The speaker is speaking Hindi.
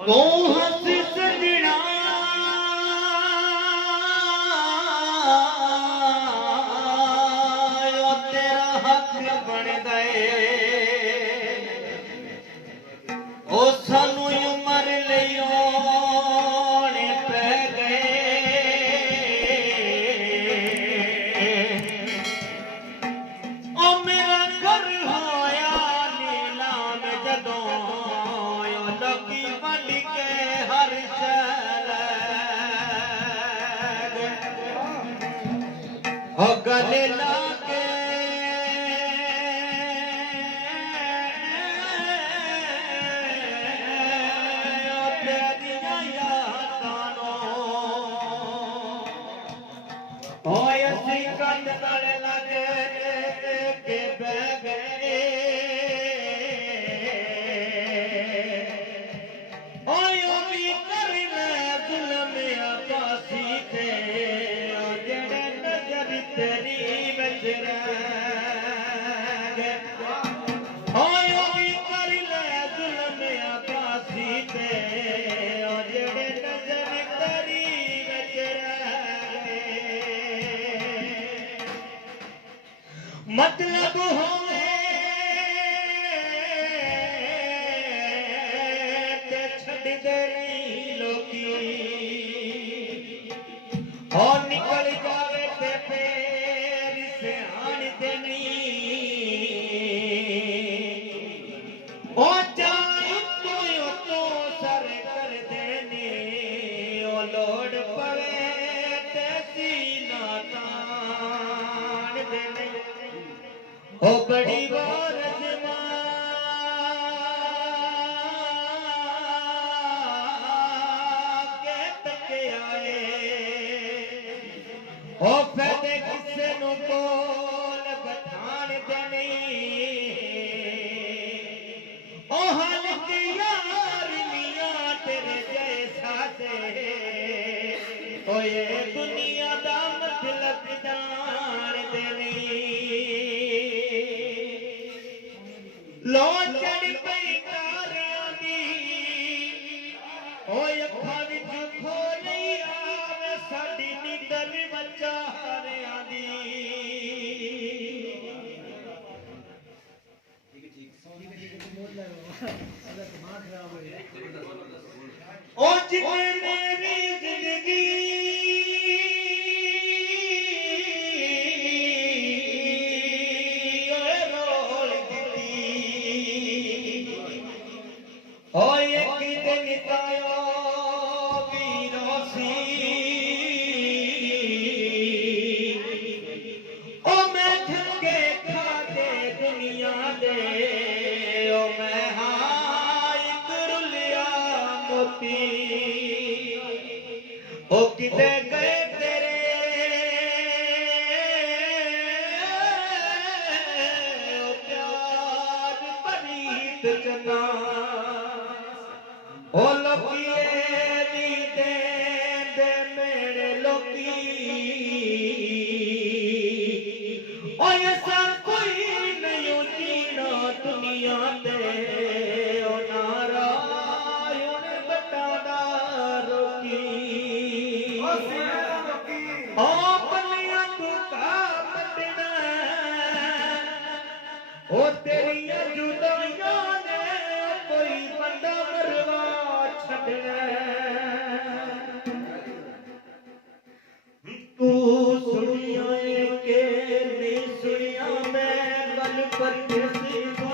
तू हंस सजना तेरा हक बन गए ओ सानू उमर लियोने पै गए ओ मेरा घर होया नीलाम जदों लगी बन के हर शहर ओ गले लागे मतलब होवे ते छड़ दे नहीं लोकी और निकल जावे ते पैर से आन दे नहीं ओ जाए तो सर कर देने ओ लोड पवे ते सीना तान देने ओ बड़ी बार के तक आए ओ फैदे किसे नु कोल बठान दे नहीं ओ हाल की यार मियां तेरे जैसा दे ओ ये दुनिया दा मतलब जान दे नहीं लो चढ़ पई तारियां दी ओ अखां विच खोली आवे साडी नींदर बच्चा हारियां दी ओ जिन्ने मेरी जिंदगी ओ एक दिन तायो वीरोसी ओ मैं ठगे खाते दुनिया दे ओ मैं हाय करुलिया मोती ओ किते गए तेरे ओ प्यार परीत जना ओ लोकिए दी दे मेरे लोकी ओ ऐसा कोई नहीं जीना दुनिया दे ओ नारायण बटाना रोकी ओ बलिया तू का बटना ओ तेरिया जुदाइयां ने कोई बंदा मरवा तू सुनिया के नहीं सुनिया मैं गल करके